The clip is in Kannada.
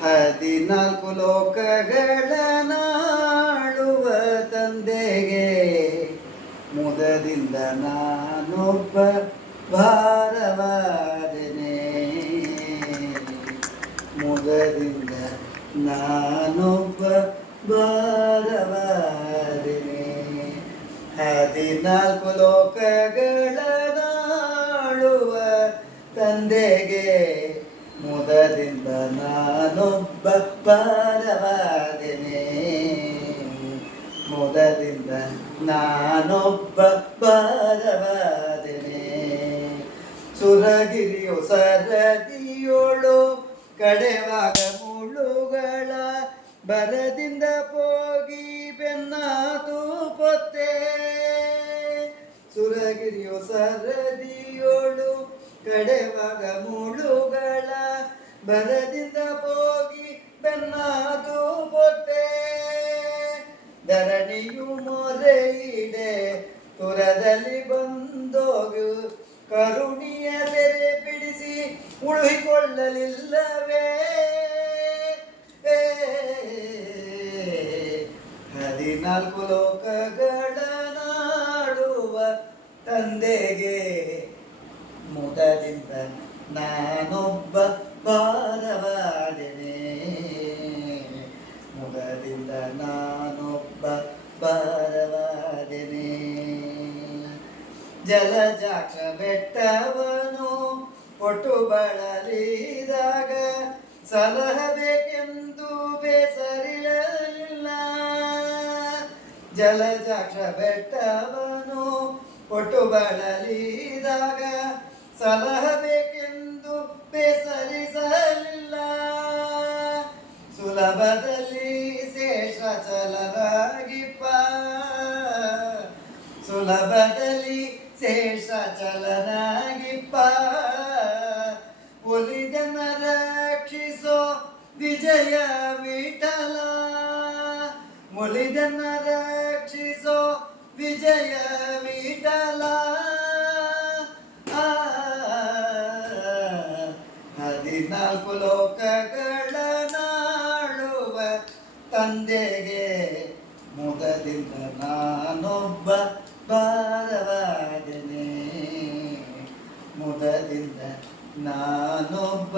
14 ಲೋಕಗಳ ನಾಳುವ ತಂದೆಗೆ ಮುದದಿಂದ ನಾನೊಬ್ಬ ಭಾರವಾದನೆ. ಮುದದಿಂದ ನಾನೊಬ್ಬ ಭಾರವಾದನೆ. 14 ಲೋಕಗಳ ನಾಳುವ ತಂದೆಗೆ ಮುದದಿಂದ ನಾನೊಬ್ಬ ಭಾರವಾದೆನೆ. ಮುದದಿಂದ ನಾನೊಬ್ಬ ಭಾರವಾದೆನೆ. ಸುರಗಿರಿಯು ಸರದಿಯೋಳು ಕಡೆವಾಗ ಮುಳುಗಳ ಬರದಿಂದ ಹೋಗಿ ಬೆನ್ನ ತೂಪೊತ್ತೆ. ಸುರಗಿರಿಯು ಸರದಿಯೋಳು ಕಡೆವಾಗ ಮುಳುಗಳ ಬರದಿಂದ ಹೋಗಿ ಬೆನ್ನ ತೂಪೊತ್ತೆ. ಧರಣಿಯು ಮೊರೆಯಿಡೆ ತುರದಲ್ಲಿ ಬಂದೋಗು ಕರುಣಿಯ ಸೆರೆ ಬಿಡಿಸಿ ಉಳಿಕೊಳ್ಳಲಿಲ್ಲವೇ. 14 ಲೋಕಗಳ ನಾಡುವ ತಂದೆಗೆ ಮುದದಿಂದ ನಾನೊಬ್ಬ ಭಾರವಾದೆನೆ. ಮುದದಿಂದ ನಾನೊಬ್ಬ ಭಾರವಾದೆನೆ. ಜಲಜಾಕ್ಷ ಬೆಟ್ಟವನು ಒಟ್ಟು ಬಳಲಿದಾಗ ಸಲಹಬೇಕೆಂದು ಬೇಸರಿರಲಿಲ್ಲ. ಜಲಜಾಕ್ಷ ಬೆಟ್ಟವನು ಒಟ್ಟು ಬಳಲಿದಾಗ ಸಲಹಬೇಕೆಂದು ಬೇಸರಿಸಲಿಲ್ಲ. ಸುಲಭದಲ್ಲಿ ಶೇಷಾಚಲನಾಗಿಪ್ಪ. ಸುಲಭದಲ್ಲಿ ಶೇಷಾಚಲನಾಗಿಪ್ಪ. ಒಲಿದನ ರಕ್ಷಿಸೋ ವಿಜಯ ವಿಠಲ. ಒಲಿದನ ರಕ್ಷಿಸೋ ವಿಜಯ ವಿಠಲ. 14 ಲೋಕಗಳ ನಾಳುವ ತಂದೆಗೆ ಮುದದಿಂದ ನಾನೊಬ್ಬ ಭಾರವಾದೆನೆ. ಮುದದಿಂದ ನಾನೊಬ್ಬ